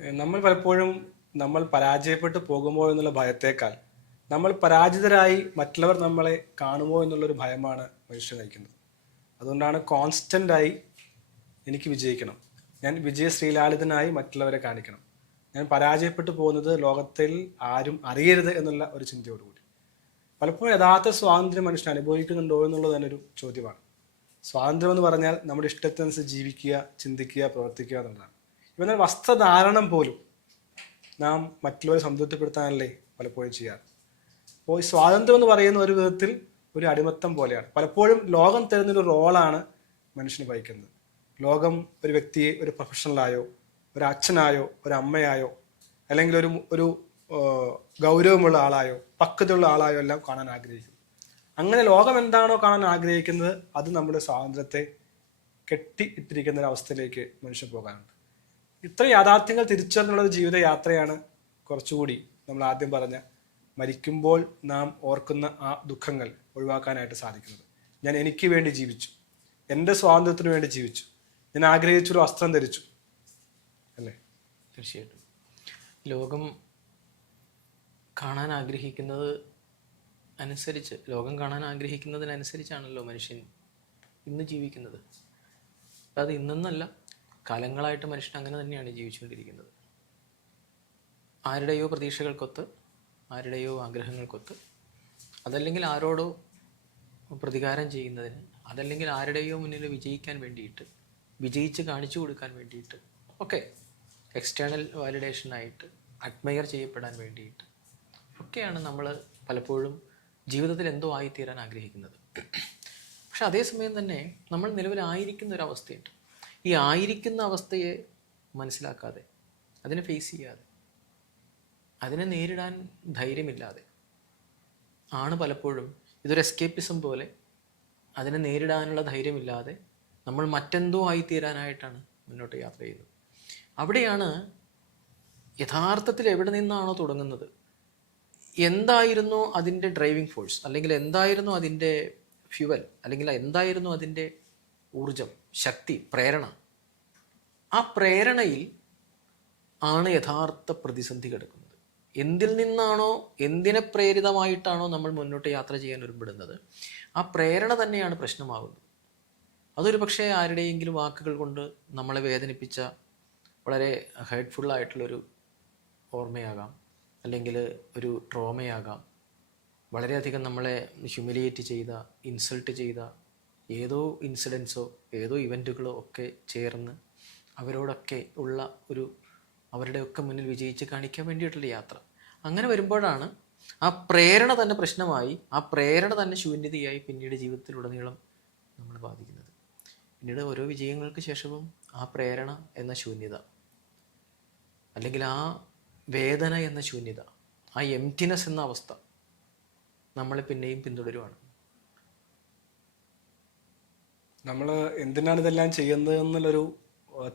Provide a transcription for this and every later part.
നമ്മൾ പലപ്പോഴും നമ്മൾ പരാജയപ്പെട്ടു പോകുമോ എന്നുള്ള ഭയത്തേക്കാൾ നമ്മൾ പരാജിതരായി മറ്റുള്ളവർ നമ്മളെ കാണുമോ എന്നുള്ളൊരു ഭയമാണ് മനുഷ്യൻ നയിക്കുന്നത്. അതുകൊണ്ടാണ് കോൺസ്റ്റൻ്റായി എനിക്ക് വിജയിക്കണം, ഞാൻ വിജയശ്രീലാളിതനായി മറ്റുള്ളവരെ കാണിക്കണം, ഞാൻ പരാജയപ്പെട്ടു പോകുന്നത് ലോകത്തിൽ ആരും അറിയരുത് എന്നുള്ള ഒരു ചിന്തയോടുകൂടി. പലപ്പോഴും യഥാർത്ഥ സ്വാതന്ത്ര്യം മനുഷ്യൻ അനുഭവിക്കുന്നുണ്ടോ എന്നുള്ളത് തന്നെ ഒരു ചോദ്യമാണ്. സ്വാതന്ത്ര്യം എന്ന് പറഞ്ഞാൽ നമ്മുടെ ഇഷ്ടത്തിനനുസരിച്ച് ജീവിക്കുക, ചിന്തിക്കുക, പ്രവർത്തിക്കുക എന്നുള്ളതാണ്. എന്നാൽ വസ്ത്രധാരണം പോലും നാം മറ്റുള്ളവരെ സംതൃപ്തിപ്പെടുത്താനല്ലേ പലപ്പോഴും ചെയ്യാറ്. അപ്പോൾ ഈ സ്വാതന്ത്ര്യം എന്ന് പറയുന്ന ഒരു വിധത്തിൽ ഒരു അടിമത്തം പോലെയാണ്. പലപ്പോഴും ലോകം തരുന്നൊരു റോളാണ് മനുഷ്യന് വഹിക്കുന്നത്. ലോകം ഒരു വ്യക്തിയെ ഒരു പ്രൊഫഷണലായോ, ഒരു അച്ഛനായോ, ഒരു അമ്മയായോ, അല്ലെങ്കിൽ ഒരു ഒരു ഗൗരവമുള്ള ആളായോ, പക്വതയുള്ള ആളായോ എല്ലാം കാണാൻ ആഗ്രഹിക്കും. അങ്ങനെ ലോകം എന്താണോ കാണാൻ ആഗ്രഹിക്കുന്നത് അത് നമ്മുടെ സ്വാതന്ത്ര്യത്തെ കെട്ടി ഇട്ടിരിക്കുന്ന ഒരു അവസ്ഥയിലേക്ക് മനുഷ്യൻ പോകാനുണ്ട്. ഇത്ര യാഥാർത്ഥ്യങ്ങൾ തിരിച്ചറിഞ്ഞുള്ള ഒരു ജീവിത യാത്രയാണ് കുറച്ചുകൂടി നമ്മൾ ആദ്യം പറഞ്ഞ മരിക്കുമ്പോൾ നാം ഓർക്കുന്ന ആ ദുഃഖങ്ങൾ ഒഴിവാക്കാനായിട്ട് സാധിക്കുന്നത്. ഞാൻ എനിക്ക് വേണ്ടി ജീവിച്ചു, എൻ്റെ സ്വാതന്ത്ര്യത്തിന് വേണ്ടി ജീവിച്ചു, ഞാൻ ആഗ്രഹിച്ചൊരു വസ്ത്രം ധരിച്ചു, അല്ലേ? തീർച്ചയായിട്ടും ലോകം കാണാൻ ആഗ്രഹിക്കുന്നത് അനുസരിച്ച്, ലോകം കാണാൻ ആഗ്രഹിക്കുന്നതിനനുസരിച്ചാണല്ലോ മനുഷ്യൻ ഇന്ന് ജീവിക്കുന്നത്. അത് ഇന്നെന്നല്ല, കാലങ്ങളായിട്ട് മനുഷ്യൻ അങ്ങനെ തന്നെയാണ് ജീവിച്ചുകൊണ്ടിരിക്കുന്നത്. ആരുടെയോ പ്രതീക്ഷകൾക്കൊത്ത്, ആരുടെയോ ആഗ്രഹങ്ങൾക്കൊത്ത്, അതല്ലെങ്കിൽ ആരോടോ പ്രതികാരം ചെയ്യുന്നതിന്, അതല്ലെങ്കിൽ ആരുടെയോ മുന്നിൽ വിജയിക്കാൻ വേണ്ടിയിട്ട്, വിജയിച്ച് കാണിച്ചു കൊടുക്കാൻ വേണ്ടിയിട്ട് ഒക്കെ, എക്സ്റ്റേണൽ വാലിഡേഷനായിട്ട്, അഡ്മയർ ചെയ്യപ്പെടാൻ വേണ്ടിയിട്ട് ഒക്കെയാണ് നമ്മൾ പലപ്പോഴും ജീവിതത്തിൽ എന്തോ ആയിത്തീരാൻ ആഗ്രഹിക്കുന്നത്. പക്ഷെ അതേസമയം തന്നെ നമ്മൾ നിലവിലായിരിക്കുന്ന ഒരവസ്ഥയുണ്ട്. ഈ ആയിരിക്കുന്ന അവസ്ഥയെ മനസ്സിലാക്കാതെ, അതിനെ ഫേസ് ചെയ്യാതെ, അതിനെ നേരിടാൻ ധൈര്യമില്ലാതെ ആണ് പലപ്പോഴും ഇതൊരു എസ്കേപ്പിസം പോലെ, അതിനെ നേരിടാനുള്ള ധൈര്യമില്ലാതെ നമ്മൾ മറ്റെന്തോ ആയിത്തീരാനായിട്ടാണ് മുന്നോട്ട് യാത്ര ചെയ്യുന്നത്. അവിടെയാണ് യഥാർത്ഥത്തിൽ എവിടെ നിന്നാണോ തുടങ്ങുന്നത്, എന്തായിരുന്നു അതിൻ്റെ ഡ്രൈവിംഗ് ഫോഴ്സ്, അല്ലെങ്കിൽ എന്തായിരുന്നു അതിൻ്റെ ഫ്യുവൽ, അല്ലെങ്കിൽ എന്തായിരുന്നു അതിൻ്റെ ഊർജം, ശക്തി, പ്രേരണ, ആ പ്രേരണയിൽ ആണ് യഥാർത്ഥ പ്രതിസന്ധി കിടക്കുന്നത്. എന്തിൽ നിന്നാണോ, എന്തിനെ പ്രേരിതമായിട്ടാണോ നമ്മൾ മുന്നോട്ട് യാത്ര ചെയ്യാൻ ഒരുപ്പെടുന്നത്, ആ പ്രേരണ തന്നെയാണ് പ്രശ്നമാകുന്നത്. അതൊരു പക്ഷേ ആരുടെയെങ്കിലും വാക്കുകൾ കൊണ്ട് നമ്മളെ വേദനിപ്പിച്ച വളരെ ഹേർട്ട്ഫുള്ളായിട്ടുള്ളൊരു ഓർമ്മയാകാം, അല്ലെങ്കിൽ ഒരു ട്രോമയാകാം, വളരെയധികം നമ്മളെ ഹ്യൂമിലിയേറ്റ് ചെയ്ത, ഇൻസൾട്ട് ചെയ്ത ഏതോ ഇൻസിഡൻസോ ഏതോ ഇവൻറ്റുകളോ ഒക്കെ ചേർന്ന് അവരോടൊക്കെ ഉള്ള ഒരു, അവരുടെയൊക്കെ മുന്നിൽ വിജയിച്ച് കാണിക്കാൻ വേണ്ടിയിട്ടുള്ള യാത്ര. അങ്ങനെ വരുമ്പോഴാണ് ആ പ്രേരണ തന്നെ പ്രശ്നമായി, ആ പ്രേരണ തന്നെ ശൂന്യതയായി പിന്നീട് ജീവിതത്തിലുടനീളം നമ്മൾ ബാധിക്കുന്നത്. പിന്നീട് ഓരോ വിജയങ്ങൾക്ക് ശേഷവും ആ പ്രേരണ എന്ന ശൂന്യത, അല്ലെങ്കിൽ ആ വേദന എന്ന ശൂന്യത, ആ എംപ്റ്റിനെസ് എന്ന അവസ്ഥ നമ്മളെ പിന്നെയും പിന്തുടരുവാണ്. നമ്മൾ എന്തിനാണ് ഇതെല്ലാം ചെയ്യുന്നത് എന്നുള്ളൊരു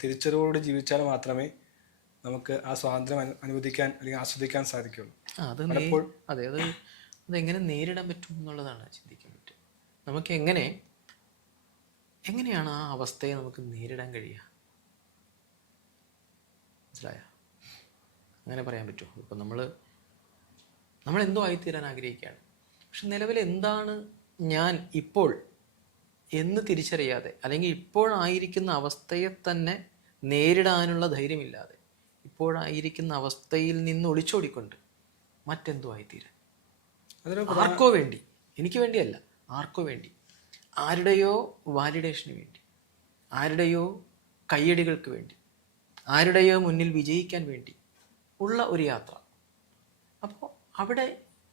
തിരിച്ചറിവോട് ജീവിച്ചാൽ മാത്രമേ നമുക്ക് ആ സ്വാതന്ത്ര്യം അനുവദിക്കാൻ അല്ലെങ്കിൽ ആസ്വദിക്കാൻ സാധിക്കുള്ളൂ. അതെ, അതെങ്ങനെ നേരിടാൻ പറ്റും എന്നുള്ളതാണ് ചിന്തിക്കാൻ പറ്റുക. നമുക്ക് എങ്ങനെയാണ് ആ അവസ്ഥയെ നമുക്ക് നേരിടാൻ കഴിയുക? മനസ്സിലായ? അങ്ങനെ പറയാൻ പറ്റുമോ? ഇപ്പം നമ്മൾ എന്തോ ആയിത്തീരാൻ ആഗ്രഹിക്കുകയാണ്, പക്ഷെ നിലവിൽ എന്താണ് ഞാൻ ഇപ്പോൾ എന്ന് തിരിച്ചറിയാതെ, അല്ലെങ്കിൽ ഇപ്പോഴായിരിക്കുന്ന അവസ്ഥയെ തന്നെ നേരിടാനുള്ള ധൈര്യമില്ലാതെ, ഇപ്പോഴായിരിക്കുന്ന അവസ്ഥയിൽ നിന്ന് ഒളിച്ചോടിക്കൊണ്ട് മറ്റെന്തോ ആയിത്തീരാൻ, ആർക്കോ വേണ്ടി, എനിക്ക് വേണ്ടിയല്ല, ആർക്കോ വേണ്ടി, ആരുടെയോ വാലിഡേഷന് വേണ്ടി, ആരുടെയോ കയ്യടികൾക്ക് വേണ്ടി, ആരുടെയോ മുന്നിൽ വിജയിക്കാൻ വേണ്ടി ഉള്ള ഒരു യാത്ര. അപ്പോൾ അവിടെ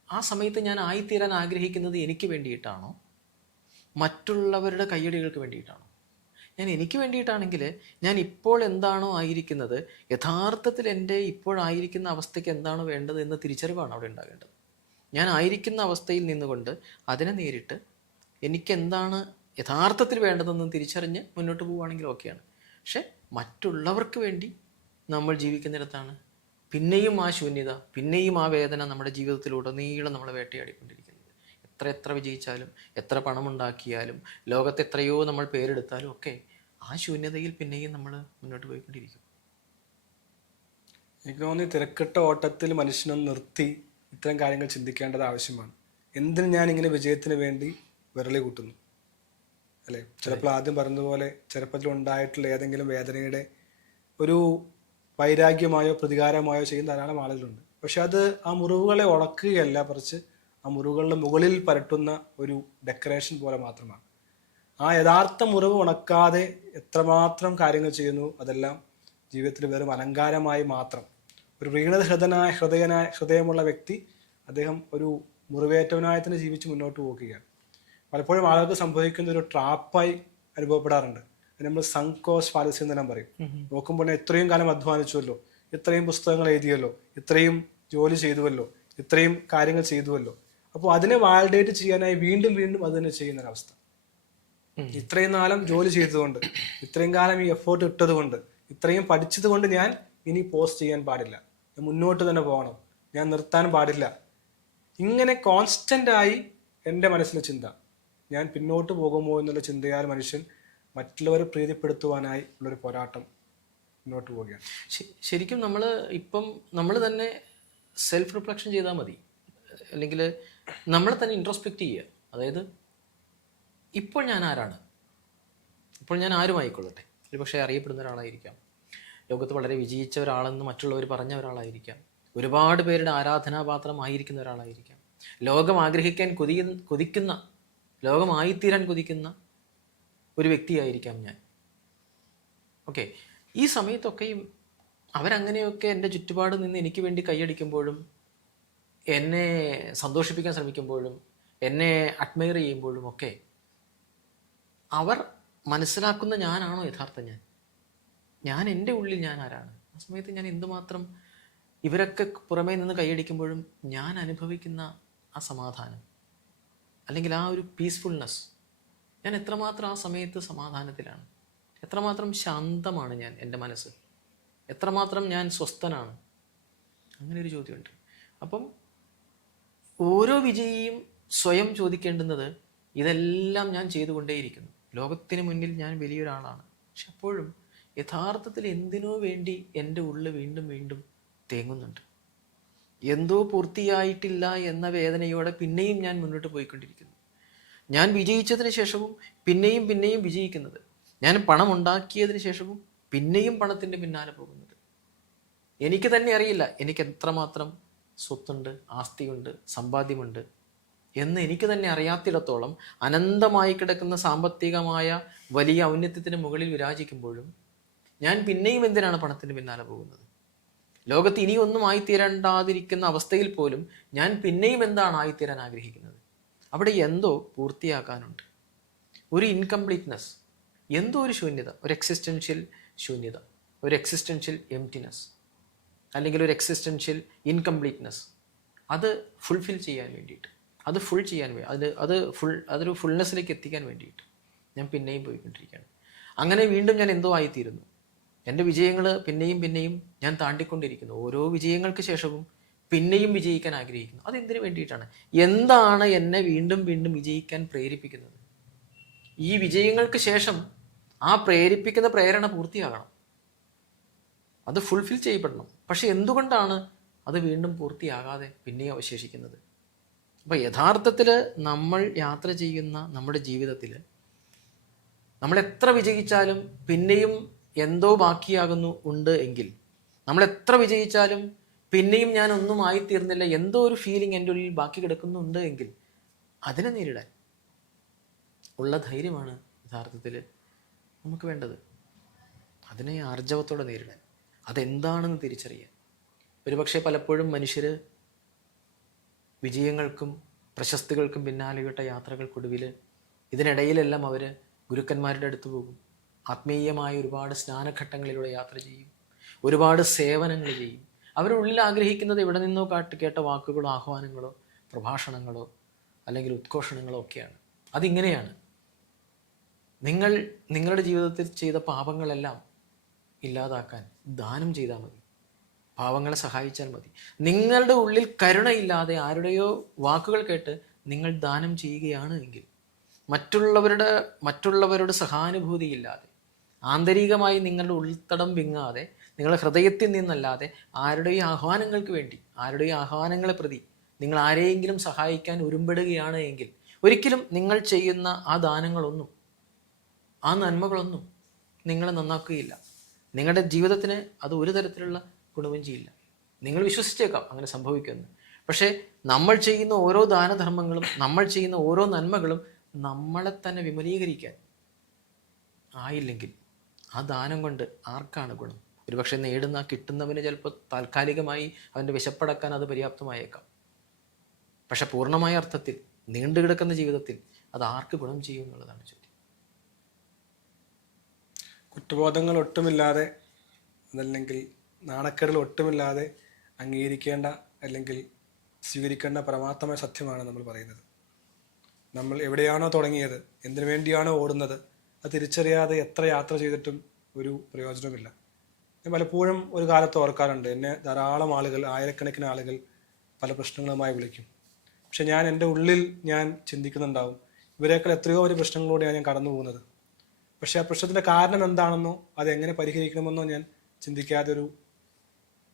ആ സമയത്ത് ഞാൻ ആയിത്തീരാൻ ആഗ്രഹിക്കുന്നത് എനിക്ക് വേണ്ടിയിട്ടാണോ, മറ്റുള്ളവരുടെ കയ്യടികൾക്ക് വേണ്ടിയിട്ടാണോ? ഞാൻ എനിക്ക് വേണ്ടിയിട്ടാണെങ്കിൽ ഞാൻ ഇപ്പോൾ എന്താണോ ആയിരിക്കുന്നത്, യഥാർത്ഥത്തിൽ എൻ്റെ ഇപ്പോഴായിരിക്കുന്ന അവസ്ഥയ്ക്ക് എന്താണോ വേണ്ടത് എന്ന തിരിച്ചറിവാണ് അവിടെ ഉണ്ടാകേണ്ടത്. ഞാൻ ആയിരിക്കുന്ന അവസ്ഥയിൽ നിന്നുകൊണ്ട് അതിനെ നേരിട്ട് എനിക്കെന്താണ് യഥാർത്ഥത്തിൽ വേണ്ടതെന്ന് തിരിച്ചറിഞ്ഞ് മുന്നോട്ട് പോവുകയാണെങ്കിൽ ഓക്കെയാണ്. പക്ഷെ മറ്റുള്ളവർക്ക് വേണ്ടി നമ്മൾ ജീവിക്കുന്നിടത്താണ് പിന്നെയും ആ ശൂന്യത, പിന്നെയും ആ വേദന നമ്മുടെ ജീവിതത്തിലുടനീളം നമ്മളെ വേട്ടയാടിക്കൊണ്ടിരിക്കുന്നത്. എത്ര വിജയിച്ചാലും, എത്ര പണമുണ്ടാക്കിയാലും, ലോകത്ത് എത്രയോ നമ്മൾ പേരെടുത്താലും ഒക്കെ ആ ശൂന്യതയിൽ പിന്നെയും നമ്മൾ മുന്നോട്ട് പോയിക്കൊണ്ടിരിക്കും. എനിക്ക് തോന്നുന്നു ഈ തിരക്കിട്ട ഓട്ടത്തിൽ മനുഷ്യനൊന്ന് നിർത്തി ഇത്തരം കാര്യങ്ങൾ ചിന്തിക്കേണ്ടത് ആവശ്യമാണ്. എന്തിന് ഞാൻ ഇങ്ങനെ വിജയത്തിന് വേണ്ടി വിരളി കൂട്ടുന്നു അല്ലേ? ചിലപ്പോൾ ആദ്യം പറഞ്ഞതുപോലെ ചെറുപ്പത്തിൽ ഉണ്ടായിട്ടുള്ള ഏതെങ്കിലും വേദനയുടെ ഒരു വൈരാഗ്യമായോ പ്രതികാരമായോ ചെയ്യുന്ന ധാരാളം ആളുകളുണ്ട്. പക്ഷെ അത് ആ മുറിവുകളെ ഉണക്കുകയല്ല, പറിച്ച് ആ മുറിവുകളുടെ മുകളിൽ പരട്ടുന്ന ഒരു ഡെക്കറേഷൻ പോലെ മാത്രമാണ്. ആ യഥാർത്ഥ മുറിവ് ഉണക്കാതെ എത്രമാത്രം കാര്യങ്ങൾ ചെയ്യുന്നു, അതെല്ലാം ജീവിതത്തിൽ വെറും അലങ്കാരമായി മാത്രം. ഒരു വീണത ഹൃദയമുള്ള വ്യക്തി, അദ്ദേഹം ഒരു മുറിവേറ്റവനായി തന്നെ ജീവിച്ച് മുന്നോട്ട് പോകുകയാണ്. പലപ്പോഴും ആളുകൾക്ക് സംഭവിക്കുന്ന ഒരു ട്രാപ്പായി അനുഭവപ്പെടാറുണ്ട്. അത് നമ്മൾ സങ്ക് കോസ്റ്റ് ഫാലസി എന്നെല്ലാം പറയും. നോക്കുമ്പോൾ ഇത്രയും കാലം അധ്വാനിച്ചുവല്ലോ, ഇത്രയും പുസ്തകങ്ങൾ എഴുതിയല്ലോ, ഇത്രയും ജോലി ചെയ്തുവല്ലോ, ഇത്രയും കാര്യങ്ങൾ ചെയ്തുവല്ലോ, അപ്പോൾ അതിനെ വാലിഡേറ്റ് ചെയ്യാനായി വീണ്ടും വീണ്ടും അത് തന്നെ ചെയ്യുന്നൊരവസ്ഥ. ഇത്രയും കാലം ജോലി ചെയ്തതുകൊണ്ട്, ഇത്രയും കാലം ഈ എഫേർട്ട് ഇട്ടത് കൊണ്ട്, ഇത്രയും പഠിച്ചത് കൊണ്ട് ഞാൻ ഇനി പോസ്റ്റ് ചെയ്യാൻ പാടില്ല, ഞാൻ മുന്നോട്ട് തന്നെ പോകണം, ഞാൻ നിർത്താൻ പാടില്ല. ഇങ്ങനെ കോൺസ്റ്റന്റ് ആയി എൻ്റെ മനസ്സിലെ ചിന്ത, ഞാൻ പിന്നോട്ട് പോകുമോ എന്നുള്ള ചിന്തയാൽ മനുഷ്യൻ മറ്റുള്ളവരെ പ്രീതിപ്പെടുത്തുവാനായി ഉള്ളൊരു പോരാട്ടം മുന്നോട്ട് പോവുകയാണ്. ശരിക്കും നമ്മൾ തന്നെ സെൽഫ് റിഫ്ലക്ഷൻ ചെയ്താൽ മതി, അല്ലെങ്കിൽ നമ്മളെ തന്നെ ഇൻട്രോസ്പെക്റ്റ് ചെയ്യുക. അതായത് ഇപ്പോൾ ഞാൻ ആരാണ്, ഇപ്പോൾ ഞാൻ ആരുമായിക്കൊള്ളട്ടെ, ഒരു പക്ഷേ അറിയപ്പെടുന്ന ഒരാളായിരിക്കാം, ലോകത്ത് വളരെ വിജയിച്ച ഒരാളെന്ന് മറ്റുള്ളവർ പറഞ്ഞ ഒരാളായിരിക്കാം, ഒരുപാട് പേരുടെ ആരാധനാപാത്രമായിരിക്കുന്ന ഒരാളായിരിക്കാം, ലോകം ആഗ്രഹിക്കാൻ കൊതിക്കുന്ന, ലോകമായിത്തീരാൻ കൊതിക്കുന്ന ഒരു വ്യക്തിയായിരിക്കാം ഞാൻ. ഓക്കെ, ഈ സമയത്തൊക്കെയും അവരങ്ങനെയൊക്കെ എൻ്റെ ചുറ്റുപാട് നിന്ന് എനിക്ക് വേണ്ടി കൈയടിക്കുമ്പോഴും, എന്നെ സന്തോഷിപ്പിക്കാൻ ശ്രമിക്കുമ്പോഴും, എന്നെ അഡ്മയർ ചെയ്യുമ്പോഴും ഒക്കെ അവർ മനസ്സിലാക്കുന്ന ഞാനാണോ യഥാർത്ഥ ഞാൻ എൻ്റെ ഉള്ളിൽ ഞാൻ ആരാണ്? ആ സമയത്ത് ഞാൻ എന്തുമാത്രം ഇവരൊക്കെ പുറമേ നിന്ന് കൈയടിക്കുമ്പോഴും ഞാൻ അനുഭവിക്കുന്ന ആ സമാധാനം, അല്ലെങ്കിൽ ആ ഒരു പീസ്ഫുൾനെസ്, ഞാൻ എത്രമാത്രം ആ സമയത്ത് സമാധാനത്തിലാണ്, എത്രമാത്രം ശാന്തമാണ് ഞാൻ, എൻ്റെ മനസ്സ് എത്രമാത്രം ഞാൻ സ്വസ്ഥനാണ്, അങ്ങനെ ഒരു ചോദ്യമുണ്ട്. അപ്പം ഓരോ വിജയിയും സ്വയം ചോദിക്കേണ്ടുന്നത്, ഇതെല്ലാം ഞാൻ ചെയ്തുകൊണ്ടേയിരിക്കുന്നു, ലോകത്തിന് മുന്നിൽ ഞാൻ വലിയൊരാളാണ്, പക്ഷെ അപ്പോഴും യഥാർത്ഥത്തിൽ എന്തിനോ വേണ്ടി എൻ്റെ ഉള്ളിൽ വീണ്ടും വീണ്ടും തേങ്ങുന്നുണ്ട്. എന്തോ പൂർത്തിയായിട്ടില്ല എന്ന വേദനയോടെ പിന്നെയും ഞാൻ മുന്നോട്ട് പോയിക്കൊണ്ടിരിക്കുന്നു. ഞാൻ വിജയിച്ചതിന് ശേഷവും പിന്നെയും പിന്നെയും വിജയിക്കുന്നത്, ഞാൻ പണം ഉണ്ടാക്കിയതിന് ശേഷവും പിന്നെയും പണത്തിൻ്റെ പിന്നാലെ പോകുന്നത്. എനിക്ക് തന്നെ അറിയില്ല എനിക്ക് എത്രമാത്രം സ്വത്തുണ്ട്, ആസ്തിയുണ്ട്, സമ്പാദ്യമുണ്ട് എന്ന് എനിക്ക് തന്നെ അറിയാത്തിടത്തോളം അനന്തമായി കിടക്കുന്ന സാമ്പത്തികമായ വലിയ ഔന്നത്യത്തിന് മുകളിൽ വിരാജിക്കുമ്പോഴും ഞാൻ പിന്നെയും എന്തിനാണ് പണത്തിന് പിന്നാലെ പോകുന്നത്? ലോകത്ത് ഇനിയൊന്നും ആയിത്തീരേണ്ടാതിരിക്കുന്ന അവസ്ഥയിൽ പോലും ഞാൻ പിന്നെയും എന്താണ് ആയിത്തീരാൻ ആഗ്രഹിക്കുന്നത്? അവിടെ എന്തോ പൂർത്തിയാക്കാനുണ്ട്, ഒരു ഇൻകംപ്ലീറ്റ്നെസ്, എന്തോ ഒരു ശൂന്യത, ഒരു എക്സിസ്റ്റൻഷ്യൽ ശൂന്യത, ഒരു എക്സിസ്റ്റൻഷ്യൽ എംപ്റ്റിനെസ്, അല്ലെങ്കിൽ ഒരു എക്സിസ്റ്റൻഷ്യൽ ഇൻകംപ്ലീറ്റ്നെസ്. അത് ഫുൾഫിൽ ചെയ്യാൻ വേണ്ടിയിട്ട്, അത് ഫുൾ ചെയ്യാൻ വേണ്ടി, അതൊരു ഫുൾനെസ്സിലേക്ക് എത്തിക്കാൻ വേണ്ടിയിട്ട് ഞാൻ പിന്നെയും പോയിക്കൊണ്ടിരിക്കുകയാണ്. അങ്ങനെ വീണ്ടും ഞാൻ എന്തോ ആയിത്തീരുന്നു. എൻ്റെ വിജയങ്ങൾ പിന്നെയും പിന്നെയും ഞാൻ താണ്ടിക്കൊണ്ടിരിക്കുന്നു. ഓരോ വിജയങ്ങൾക്ക് ശേഷവും പിന്നെയും വിജയിക്കാൻ ആഗ്രഹിക്കുന്നു. അതെന്തിനു വേണ്ടിയിട്ടാണ്? എന്താണ് എന്നെ വീണ്ടും വീണ്ടും വിജയിക്കാൻ പ്രേരിപ്പിക്കുന്നത്? ഈ വിജയങ്ങൾക്ക് ശേഷം ആ പ്രേരിപ്പിക്കുന്ന പ്രേരണ പൂർത്തിയാകണം, അത് ഫുൾഫിൽ ചെയ്യപ്പെടണം. പക്ഷെ എന്തുകൊണ്ടാണ് അത് വീണ്ടും പൂർത്തിയാകാതെ പിന്നെയും അവശേഷിക്കുന്നത്? അപ്പോൾ യഥാർത്ഥത്തിൽ നമ്മൾ യാത്ര ചെയ്യുന്ന നമ്മുടെ ജീവിതത്തിൽ നമ്മൾ എത്ര വിജയിച്ചാലും പിന്നെയും എന്തോ ഉണ്ട് എങ്കിൽ, നമ്മൾ എത്ര വിജയിച്ചാലും പിന്നെയും ഞാൻ ഒന്നും ആയിത്തീർന്നില്ല, എന്തോ ഒരു ഫീലിംഗ് എൻ്റെ ഉള്ളിൽ ബാക്കി കിടക്കുന്നുണ്ട് എങ്കിൽ, അതിനെ നേരിടാൻ ഉള്ള ധൈര്യമാണ് യഥാർത്ഥത്തിൽ നമുക്ക് വേണ്ടത്. അതിനെ ആർജവത്തോടെ നേരിടാൻ, അതെന്താണെന്ന് തിരിച്ചറിയാൻ. ഒരുപക്ഷെ പലപ്പോഴും മനുഷ്യർ വിജയങ്ങൾക്കും പ്രശസ്തികൾക്കും പിന്നാലെയുള്ള യാത്രകൾക്കൊടുവിൽ ഇതിനിടയിലെല്ലാം അവർ ഗുരുക്കന്മാരുടെ അടുത്ത് പോകും, ആത്മീയമായ ഒരുപാട് സ്നാനഘട്ടങ്ങളിലൂടെ യാത്ര ചെയ്യും, ഒരുപാട് സേവനങ്ങൾ ചെയ്യും. അവരുടെ ഉള്ളിൽ ആഗ്രഹിക്കുന്നത് എവിടെ നിന്നോ കേട്ട വാക്കുകളോ ആഹ്വാനങ്ങളോ പ്രഭാഷണങ്ങളോ അല്ലെങ്കിൽ ഉദ്ഘോഷണങ്ങളോ ഒക്കെയാണ്. അതിങ്ങനെയാണ്, നിങ്ങളുടെ ജീവിതത്തിൽ ചെയ്ത പാപങ്ങളെല്ലാം ഇല്ലാതാക്കാൻ ദാനം ചെയ്താൽ മതി, പാവങ്ങളെ സഹായിച്ചാൽ മതി. നിങ്ങളുടെ ഉള്ളിൽ കരുണയില്ലാതെ ആരുടെയോ വാക്കുകൾ കേട്ട് നിങ്ങൾ ദാനം ചെയ്യുകയാണ് എങ്കിൽ, മറ്റുള്ളവരുടെ സഹാനുഭൂതിയില്ലാതെ, ആന്തരികമായി നിങ്ങളുടെ ഉൾത്തടം വിങ്ങാതെ നിങ്ങളുടെ ഹൃദയത്തിൽ നിന്നല്ലാതെ ആരുടെയും ആഹ്വാനങ്ങൾക്ക് വേണ്ടി, ആരുടെയും ആഹ്വാനങ്ങളെ പ്രതി നിങ്ങൾ ആരെയെങ്കിലും സഹായിക്കാൻ ഉരുമ്പെടുകയാണ് എങ്കിൽ ഒരിക്കലും നിങ്ങൾ ചെയ്യുന്ന ആ ദാനങ്ങളൊന്നും, ആ നന്മകളൊന്നും നിങ്ങളെ നന്നാക്കുകയില്ല. നിങ്ങളുടെ ജീവിതത്തിന് അത് ഒരു തരത്തിലുള്ള ഗുണവും ചെയ്യില്ല. നിങ്ങൾ വിശ്വസിച്ചേക്കാം അങ്ങനെ സംഭവിക്കുമെന്ന്. പക്ഷേ നമ്മൾ ചെയ്യുന്ന ഓരോ ദാനധർമ്മങ്ങളും, നമ്മൾ ചെയ്യുന്ന ഓരോ നന്മകളും നമ്മളെ തന്നെ വിമലീകരിക്കാൻ ആയില്ലെങ്കിൽ ആ ദാനം കൊണ്ട് ആർക്കാണ് ഗുണം? ഒരുപക്ഷെ നേടുന്ന കിട്ടുന്നവന് ചിലപ്പോൾ താൽക്കാലികമായി അവൻ്റെ വിശപ്പടക്കാൻ അത് പര്യാപ്തമായേക്കാം. പക്ഷെ പൂർണ്ണമായ അർത്ഥത്തിൽ നീണ്ടുകിടക്കുന്ന ജീവിതത്തിൽ അത് ആർക്ക് ഗുണം ചെയ്യും എന്നുള്ളതാണ് ചോദ്യം. കുറ്റബോധങ്ങൾ ഒട്ടുമില്ലാതെ, അതല്ലെങ്കിൽ നാണക്കേടുകൾ ഒട്ടുമില്ലാതെ അംഗീകരിക്കേണ്ട അല്ലെങ്കിൽ സ്വീകരിക്കേണ്ട പരമാർത്ഥമായ സത്യമാണ് നമ്മൾ പറയുന്നത്. നമ്മൾ എവിടെയാണോ തുടങ്ങിയത്, എന്തിനു വേണ്ടിയാണോ ഓടുന്നത്, അത് തിരിച്ചറിയാതെ എത്ര യാത്ര ചെയ്തിട്ടും ഒരു പ്രയോജനമില്ല. ഞാൻ പലപ്പോഴും ഒരു കാലത്ത് ഓർക്കാറുണ്ട്, എന്നെ ധാരാളം ആളുകൾ, ആയിരക്കണക്കിന് ആളുകൾ പല പ്രശ്നങ്ങളുമായി വിളിക്കും. പക്ഷെ ഞാൻ എൻ്റെ ഉള്ളിൽ ഞാൻ ചിന്തിക്കുന്നുണ്ടാവും, ഇവരെക്കാൾ എത്രയോ ഒരു പ്രശ്നങ്ങളിലൂടെയാണ് ഞാൻ കടന്നു പോകുന്നത്. പക്ഷെ ആ പ്രശ്നത്തിൻ്റെ കാരണം എന്താണെന്നോ അതെങ്ങനെ പരിഹരിക്കണമെന്നോ ഞാൻ ചിന്തിക്കാതെ ഒരു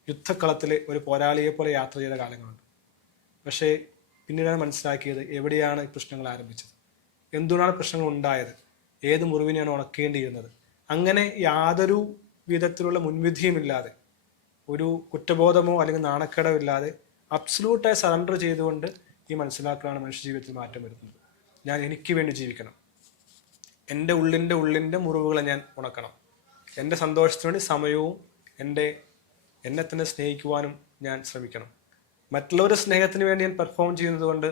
യുദ്ധക്കളത്തിൽ ഒരു പോരാളിയെ പോലെ യാത്ര ചെയ്ത കാലങ്ങളുണ്ട്. പക്ഷേ പിന്നീടാണ് മനസ്സിലാക്കിയത് എവിടെയാണ് ഈ പ്രശ്നങ്ങൾ ആരംഭിച്ചത്, എന്തുകൊണ്ടാണ് പ്രശ്നങ്ങൾ ഉണ്ടായത്, ഏത് മുറിവിനെയാണ് ഉണക്കേണ്ടിയിരുന്നത്. അങ്ങനെ യാതൊരു വിധത്തിലുള്ള മുൻവിധിയുമില്ലാതെ, ഒരു കുറ്റബോധമോ അല്ലെങ്കിൽ നാണക്കേടോ ഇല്ലാതെ അബ്സല്യൂട്ടായി സറണ്ടർ ചെയ്തുകൊണ്ട് ഈ മനസ്സിലാക്കലാണ് മനുഷ്യ ജീവിതത്തിൽ മാറ്റം വരുന്നത്. ഞാൻ എനിക്ക് വേണ്ടി ജീവിക്കണം, എൻ്റെ ഉള്ളിൻ്റെ മുറിവുകളെ ഞാൻ ഉണക്കണം, എൻ്റെ സന്തോഷത്തിന് വേണ്ടി സമയവും എന്നെ തന്നെ സ്നേഹിക്കുവാനും ഞാൻ ശ്രമിക്കണം. മറ്റുള്ളവരുടെ സ്നേഹത്തിന് വേണ്ടി ഞാൻ പെർഫോം ചെയ്യുന്നത് കൊണ്ട്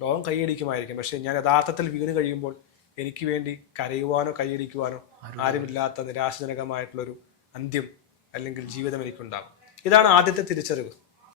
ലോകം കൈയടിക്കുമായിരിക്കും, പക്ഷേ ഞാൻ യഥാർത്ഥത്തിൽ വീണ് കഴിയുമ്പോൾ എനിക്ക് വേണ്ടി കരയുവാനോ കൈയടിക്കുവാനോ ആരുമില്ലാത്ത നിരാശജനകമായിട്ടുള്ളൊരു അന്ത്യം അല്ലെങ്കിൽ ജീവിതം എനിക്കുണ്ടാകും. ഇതാണ് ആദ്യത്തെ തിരിച്ചറിവ്.